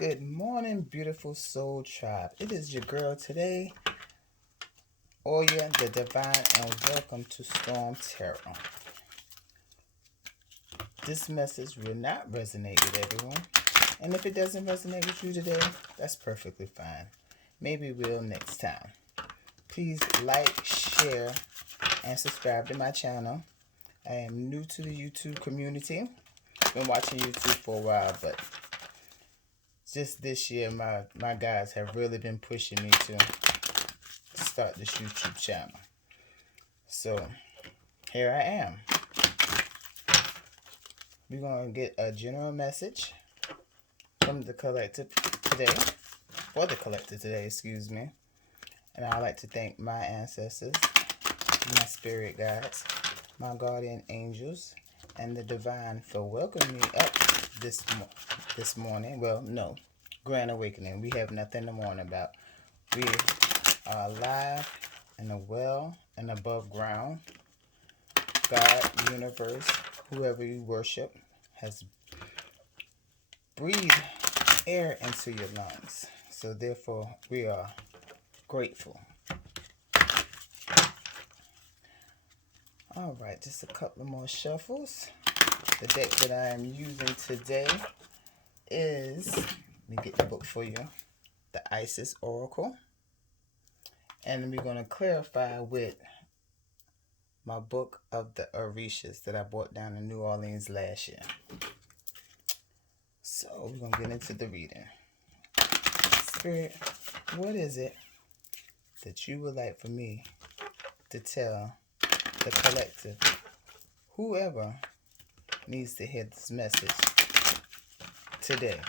Good morning, beautiful soul tribe. It is your girl today, Oya the Divine, and welcome to Storm Tarot. This message will not resonate with everyone, and if it doesn't resonate with you today, that's perfectly fine. Maybe we'll next time. Please like, share, and subscribe to my channel. I am new to the YouTube community. Been watching YouTube for a while, but just this year, my guys have really been pushing me to start this YouTube channel. So, here I am. We're going to get a general message from the collective today, for the collective today, excuse me. And I'd like to thank my ancestors, my spirit guides, my guardian angels, and the divine for welcoming me up this morning. Well, no, grand awakening. We have nothing to mourn about. We are alive and well and above ground. God, universe, whoever you worship, has breathed air into your lungs. So therefore, we are grateful. All right, just a couple more shuffles. The deck that I am using today is, let me get the book for you, the Isis Oracle. And we're going to clarify with my book of the Orishas that I bought down in New Orleans last year. So we're going to get into the reading. Spirit, what is it that you would like for me to tell the collective, whoever needs to hear this message today?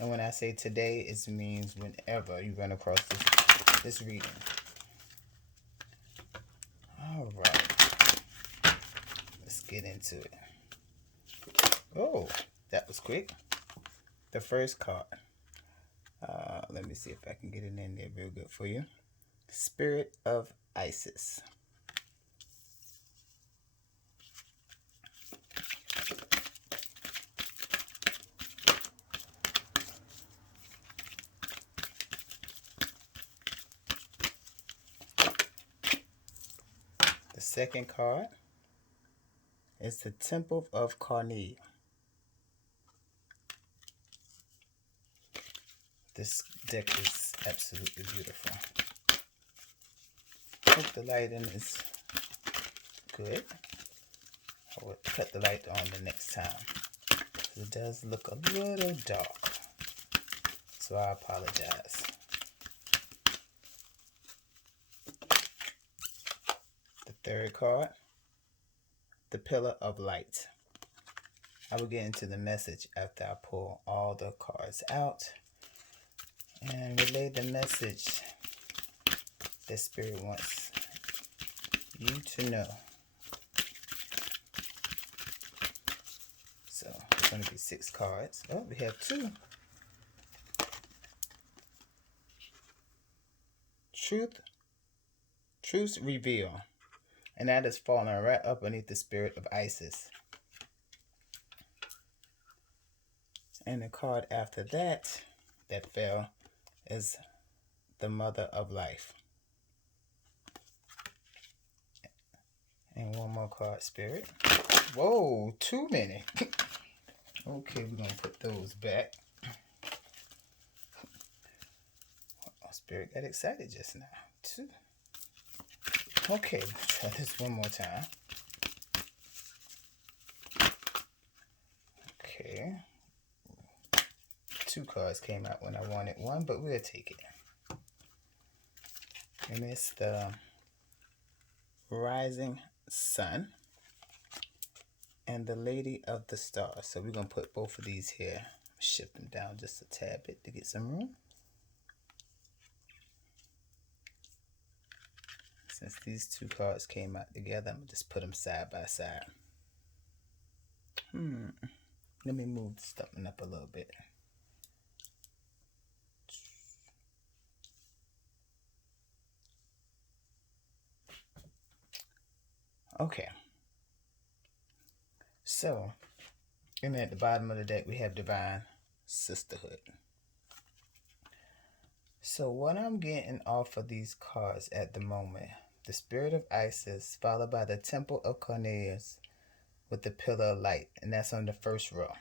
And when I say today, it means whenever you run across this reading. All right. Let's get into it. Oh, that was quick. The first card. Let me see if I can get it in there real good for you. Spirit of Isis. The second card is the Temple of Carnea. This deck is absolutely beautiful. Hope the lighting is good. I will cut the light on the next time. It does look a little dark, so I apologize. The third card, the Pillar of Light. I will get into the message after I pull all the cards out and relay the message that Spirit wants you to know. So there's going to be 6 cards. Oh, we have 2. Truth reveal. And that is falling right up beneath the Spirit of Isis. And the card after that fell is the Mother of Life. And one more card, Spirit. Whoa, too many. Okay, we're going to put those back. Oh, Spirit got excited just now. 2. Okay, let's try this one more time. Okay. 2 cards came out when I wanted 1, but we'll take it. And it's the Rising Sun and the Lady of the Stars. So we're going to put both of these here. Shift them down just a tad bit to get some room. Since these 2 cards came out together, I'm going to just put them side by side. Let me move this stuff up a little bit. Okay. So, and at the bottom of the deck, we have Divine Sisterhood. So what I'm getting off of these cards at the moment, the Spirit of Isis, followed by the Temple of Cornelius with the Pillar of Light, and that's on the first row.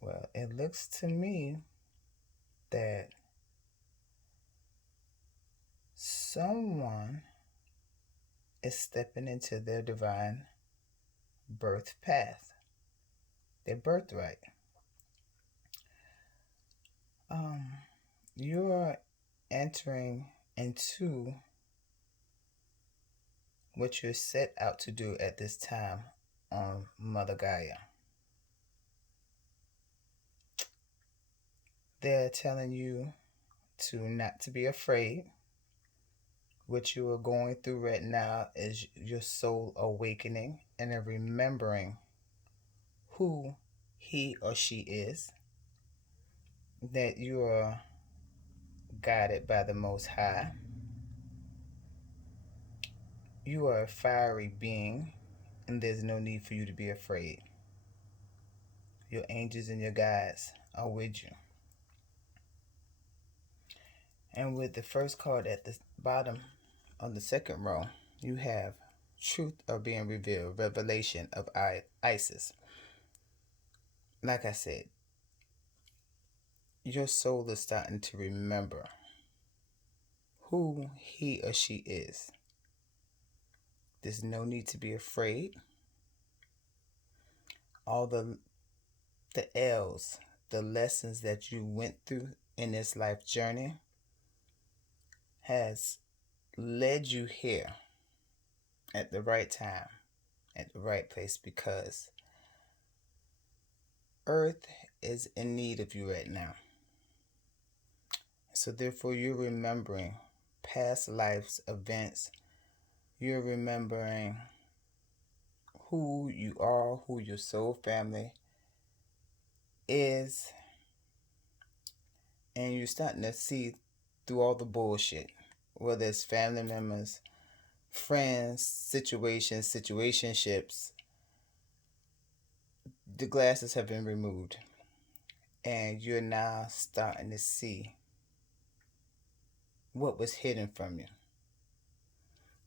Well, it looks to me that someone is stepping into their divine birth path, their birthright. Um, you're entering into what you're set out to do at this time on Mother Gaia. They're telling you to not to be afraid. What you are going through right now is your soul awakening and a remembering who he or she is, that you are guided by the Most High. You are a fiery being, and there's no need for you to be afraid. Your angels and your guides are with you. And with the first card at the bottom of the second row, you have truth are being revealed, revelation of Isis. Like I said, your soul is starting to remember who he or she is. There's no need to be afraid. All the L's, the lessons that you went through in this life journey has led you here at the right time, at the right place, because Earth is in need of you right now. So therefore you're remembering past life's events. You're remembering who you are, who your soul family is, and you're starting to see through all the bullshit, whether it's family members, friends, situations, situationships. The glasses have been removed, and you're now starting to see what was hidden from you.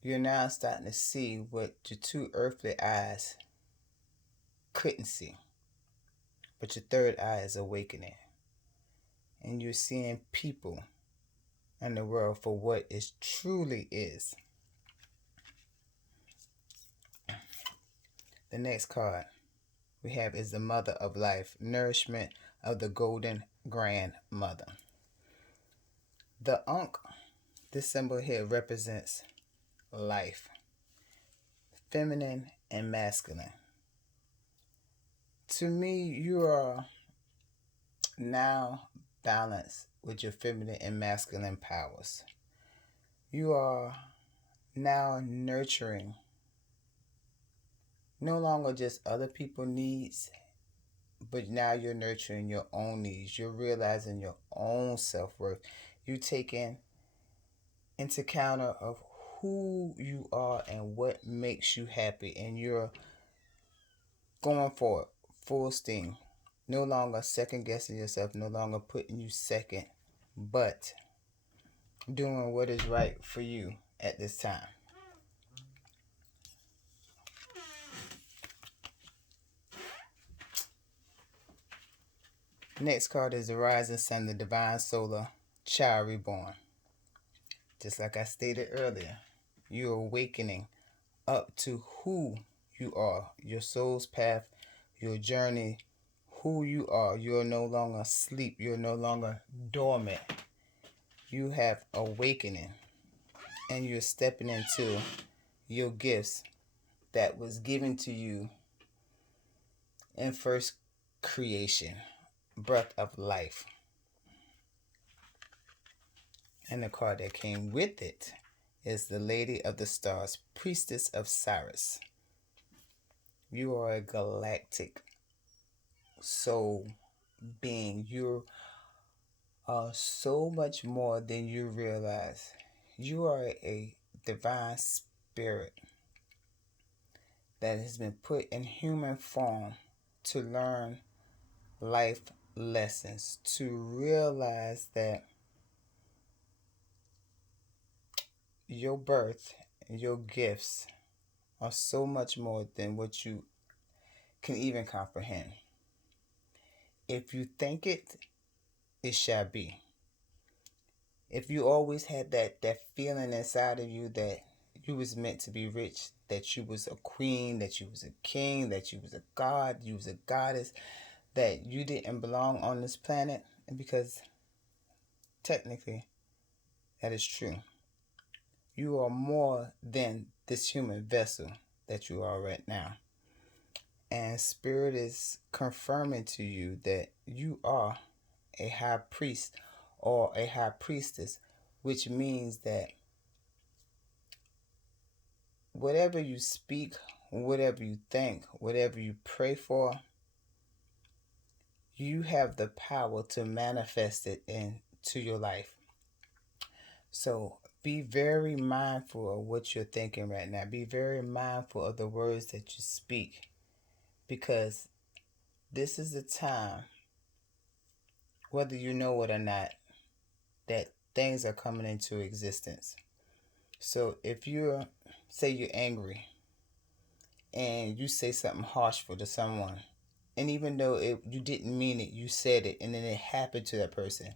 You're now starting to see what your two earthly eyes couldn't see, but your third eye is awakening, and you're seeing people and the world for what it truly is. The next card we have is the Mother of Life, nourishment of the Golden Grandmother. The Ankh, this symbol here represents life, feminine and masculine. To me, you are now balanced with your feminine and masculine powers. You are now nurturing no longer just other people's needs, but now you're nurturing your own needs. You're realizing your own self-worth. You're taking into account of who you are and what makes you happy, and you're going for it full steam. No longer second guessing yourself, no longer putting you second, but doing what is right for you at this time. Next card is the Rising Sun, the Divine Solar Child Reborn. Just like I stated earlier, you're awakening up to who you are, your soul's path, your journey, who you are. You're no longer asleep. You're no longer dormant. You have awakening, and you're stepping into your gifts that was given to you in first creation, breath of life. And the card that came with it is the Lady of the Stars, Priestess of Cyrus. You are a galactic soul being. You are so much more than you realize. You are a divine spirit that has been put in human form to learn life lessons, to realize that your birth and your gifts are so much more than what you can even comprehend. If you think it, it shall be. If you always had that feeling inside of you that you was meant to be rich, that you was a queen, that you was a king, that you was a god, you was a goddess, that you didn't belong on this planet, and because technically that is true. You are more than this human vessel that you are right now. And Spirit is confirming to you that you are a high priest or a high priestess, which means that whatever you speak, whatever you think, whatever you pray for, you have the power to manifest it into your life. So be very mindful of what you're thinking right now. Be very mindful of the words that you speak, because this is the time, whether you know it or not, that things are coming into existence. So if say you're angry and you say something harshful to someone, and even though you didn't mean it, you said it, and then it happened to that person,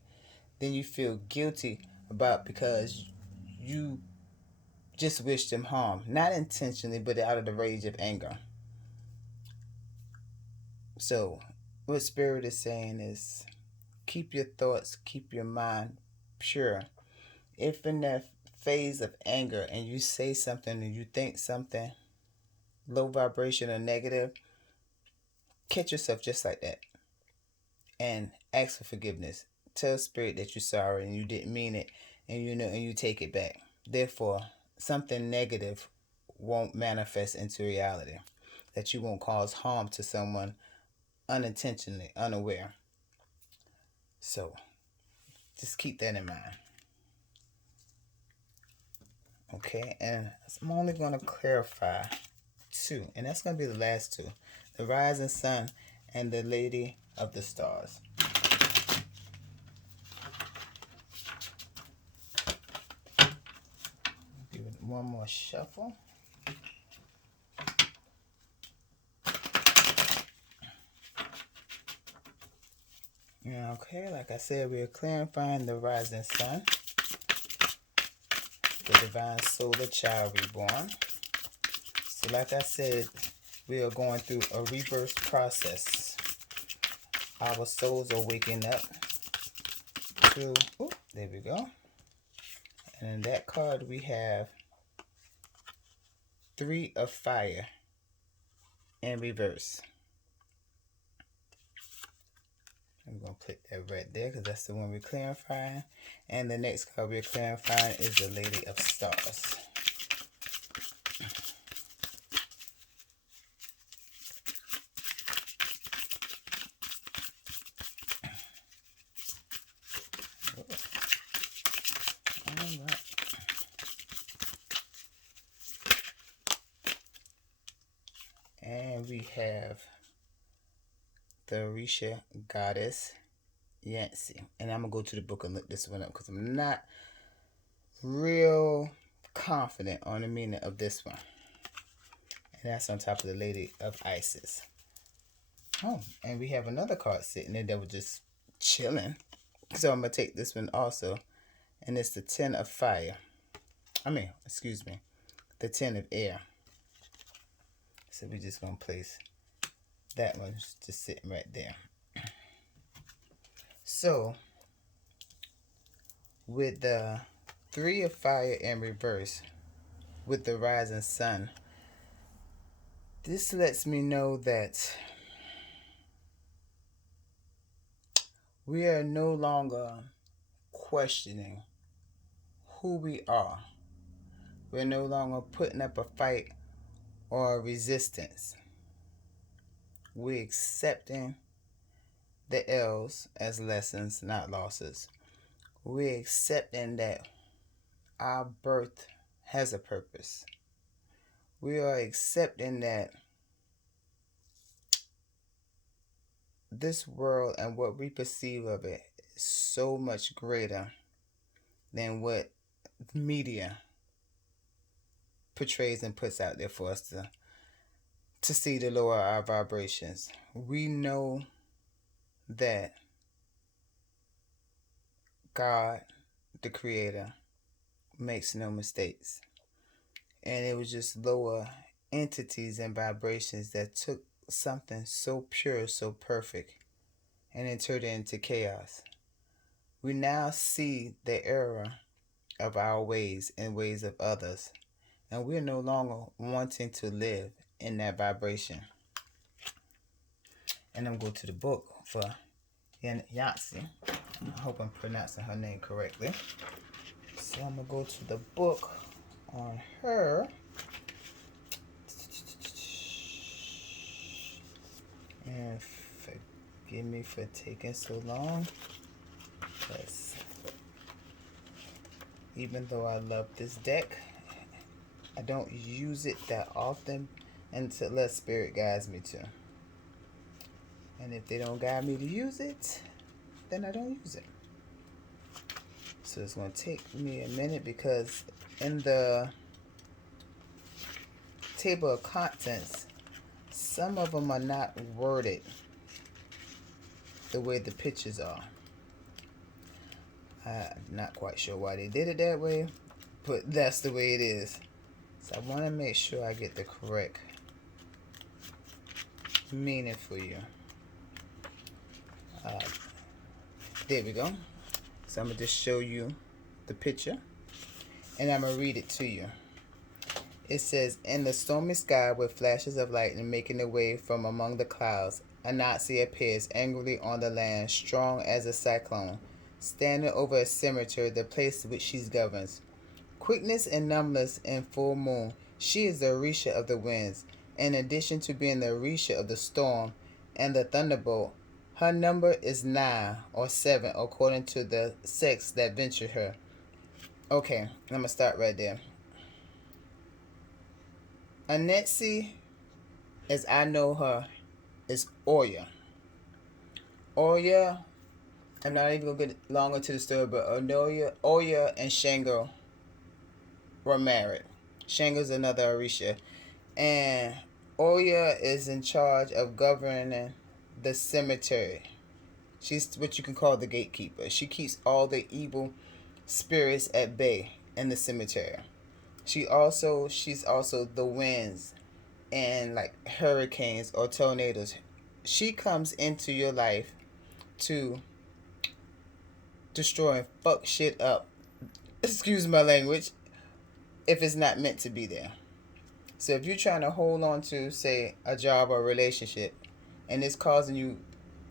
then you feel guilty about because you just wished them harm, not intentionally, but out of the rage of anger. So what Spirit is saying is, keep your thoughts, keep your mind pure. If in that phase of anger and you say something and you think something low vibration or negative, catch yourself just like that and ask for forgiveness. Tell Spirit that you're sorry and you didn't mean it, and you take it back. Therefore, something negative won't manifest into reality, that you won't cause harm to someone unintentionally, unaware. So just keep that in mind. Okay, and I'm only going to clarify two, and that's going to be the last two: the rising sun and the lady of the stars. Give it one more shuffle. Okay, like I said, we are clarifying the rising sun, the divine solar child reborn. So like I said, we are going through a rebirth process. Our souls are waking up to, there we go. And in that card we have 3 of fire in reverse. I'm going to put that right there because that's the one we're clarifying. And the next card we're clarifying is the Lady of Stars. Alright. And we have the Orisha goddess Yancy. And I'm going to go to the book and look this one up because I'm not real confident on the meaning of this one. And that's on top of the Lady of Isis. Oh, and we have another card sitting there that was just chilling. So I'm going to take this one also. And it's the 10 of fire. The 10 of air. So we're just going to place that one just sitting right there. So, with the 3 of fire in reverse, with the rising sun, this lets me know that we are no longer questioning who we are. We're no longer putting up a fight or a resistance. We're accepting the L's as lessons, not losses. We're accepting that our birth has a purpose. We are accepting that this world and what we perceive of it is so much greater than what media portrays and puts out there for us to see to lower our vibrations. We know that God, the Creator, makes no mistakes. And it was just lower entities and vibrations that took something so pure, so perfect, and it turned it into chaos. We now see the error of our ways and ways of others, and we're no longer wanting to live in that vibration. And I'm going to the book for Yancy. I hope I'm pronouncing her name correctly. So I'm going to go to the book on her. And forgive me for taking so long. Because even though I love this deck, I don't use it that often unless Spirit guides me to. And if they don't guide me to use it, then I don't use it. So it's going to take me a minute because in the table of contents, some of them are not worded the way the pictures are. I'm not quite sure why they did it that way, but that's the way it is. So I want to make sure I get the correct meaning for you. There we go. So I'm going to just show you the picture, and I'm going to read it to you. It says, in the stormy sky with flashes of lightning making their way from among the clouds, a Nazi appears angrily on the land, strong as a cyclone, standing over a cemetery, the place which she governs. Quickness and numbness in full moon, she is the Orisha of the winds. In addition to being the Orisha of the storm and the thunderbolt, her number is 9 or 7 according to the sects that ventured her. Okay, I'm going to start right there. Anetsi, as I know her, is Oya. Oya, I'm not even going to get long into the story, but Oya and Shango were married. Shango's another Orisha. And Oya is in charge of governing the cemetery. She's what you can call the gatekeeper. She keeps all the evil spirits at bay in the cemetery. She's also the winds and like hurricanes or tornadoes. She comes into your life to destroy and fuck shit up. Excuse my language. If it's not meant to be there. So if you're trying to hold on to, say, a job or a relationship, and it's causing you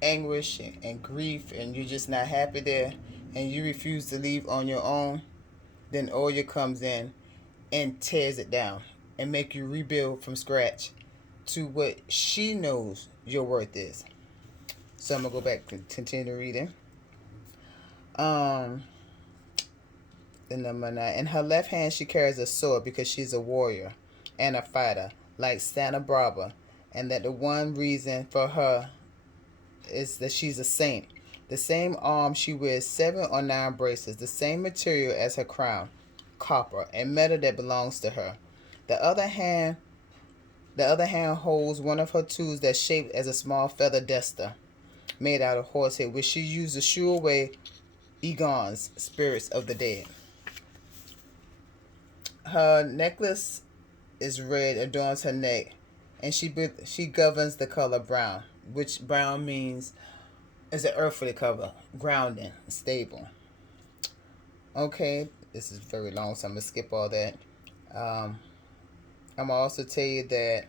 anguish and grief, and you're just not happy there, and you refuse to leave on your own, then Oya comes in and tears it down and make you rebuild from scratch to what she knows your worth is. So I'm gonna go back and continue reading. The number 9. In her left hand, she carries a sword because she's a warrior and a fighter, like Santa Barbara, and that the one reason for her is that she's a saint. The same arm she wears 7 or 9 bracelets, the same material as her crown, copper, and metal that belongs to her. The other hand holds one of her tools that's shaped as a small feather duster, made out of horsehair, which she used to shoo away Egon's spirits of the dead. Her necklace is red, adorns her neck, and she governs the color brown, which brown means is an earthly color, grounding, stable. Okay, this is very long, so I'm going to skip all that. I'm going to also tell you that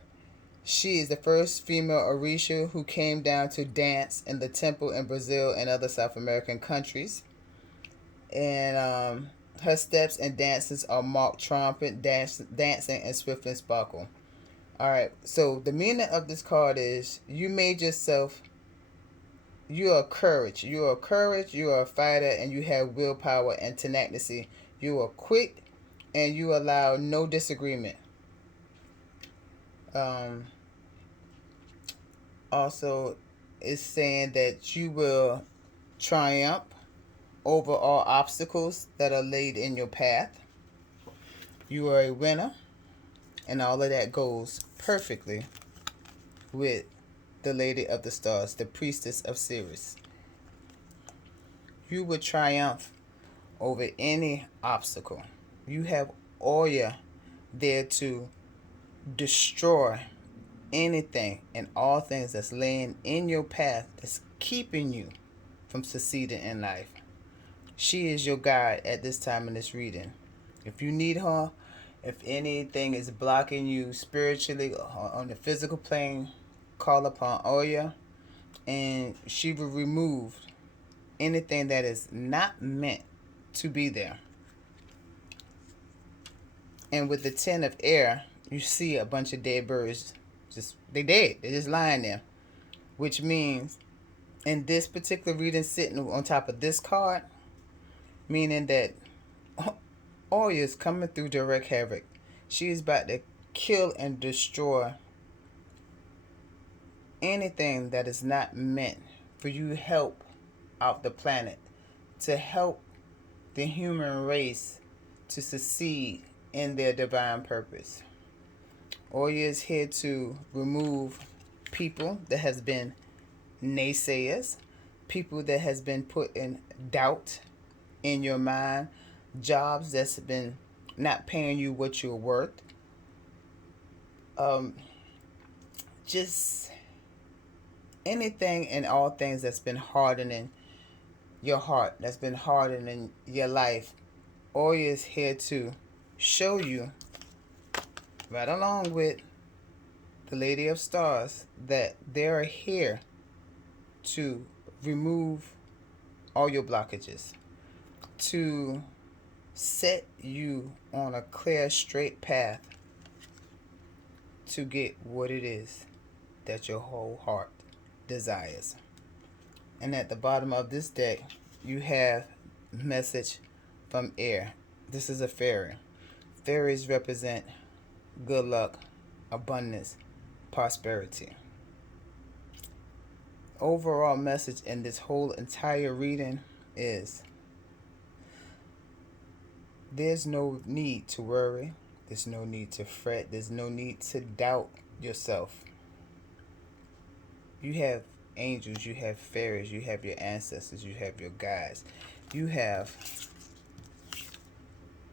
she is the first female Orisha who came down to dance in the temple in Brazil and other South American countries. And her steps and dances are marked trumpet, dancing, and swift and sparkle. Alright, so the meaning of this card is you made yourself, you are courage. You are courage, you are a fighter, and you have willpower and tenacity. You are quick, and you allow no disagreement. Um, Also, it's saying that you will triumph over all obstacles that are laid in your path. You are a winner, and all of that goes perfectly with the Lady of the Stars, the Priestess of Sirius. You will triumph over any obstacle. You have Oya there to destroy anything and all things that's laying in your path that's keeping you from succeeding in life. She is your guide at this time in this reading. If you need her, if anything is blocking you spiritually or on the physical plane, call upon Oya and she will remove anything that is not meant to be there. And with the 10 of air, you see a bunch of dead birds. They dead. They're just lying there. Which means in this particular reading sitting on top of this card, meaning that Oya is coming through direct havoc. She is about to kill and destroy anything that is not meant for you to help out the planet, to help the human race to succeed in their divine purpose. Oya is here to remove people that has been naysayers, people that has been put in doubt in your mind, jobs that's been not paying you what you're worth, just anything and all things that's been hardening your heart, that's been hardening your life. Oya is here to show you, right along with the Lady of Stars, that they are here to remove all your blockages, to set you on a clear, straight path to get what it is that your whole heart desires. And at the bottom of this deck, you have message from air. This is a fairy. Fairies represent good luck, abundance, prosperity. Overall message in this whole entire reading is there's no need to worry. There's no need to fret. There's no need to doubt yourself. You have angels, you have fairies, you have your ancestors, you have your guides. You have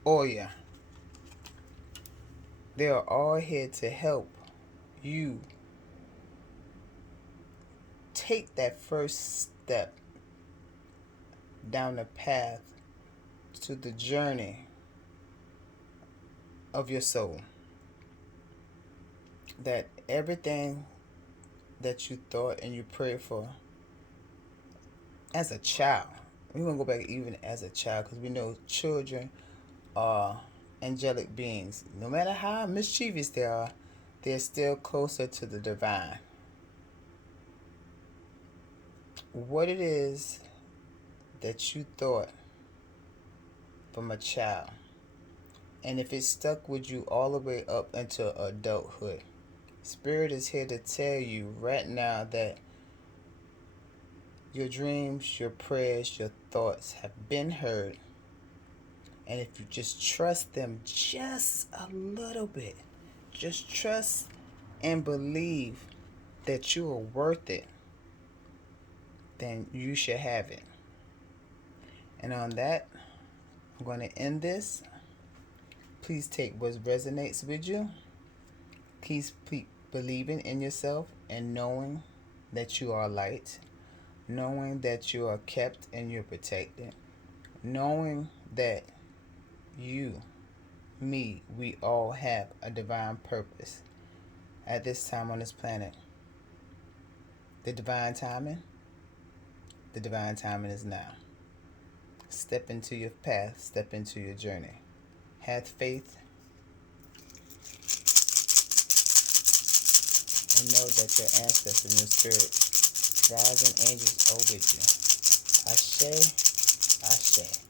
Oya. They are all here to help you take that first step down the path to the journey of your soul. That everything that you thought and you prayed for as a child, we're going to go back even as a child, because we know children are angelic beings. No matter how mischievous they are, they're still closer to the divine. What it is that you thought from a child, and if it stuck with you all the way up into adulthood, Spirit is here to tell you right now that your dreams, your prayers, your thoughts have been heard. And if you just trust them just a little bit, just trust and believe that you are worth it, then you should have it. And on that, I'm going to end this. Please take what resonates with you. Please believing in yourself and knowing that you are light, knowing that you are kept and you're protected, knowing that you, me, we all have a divine purpose at this time on this planet. The divine timing is now. Step into your path, step into your journey. Have faith and know that your ancestors and your spirit, guides and angels are with you. Ashe, Ashe.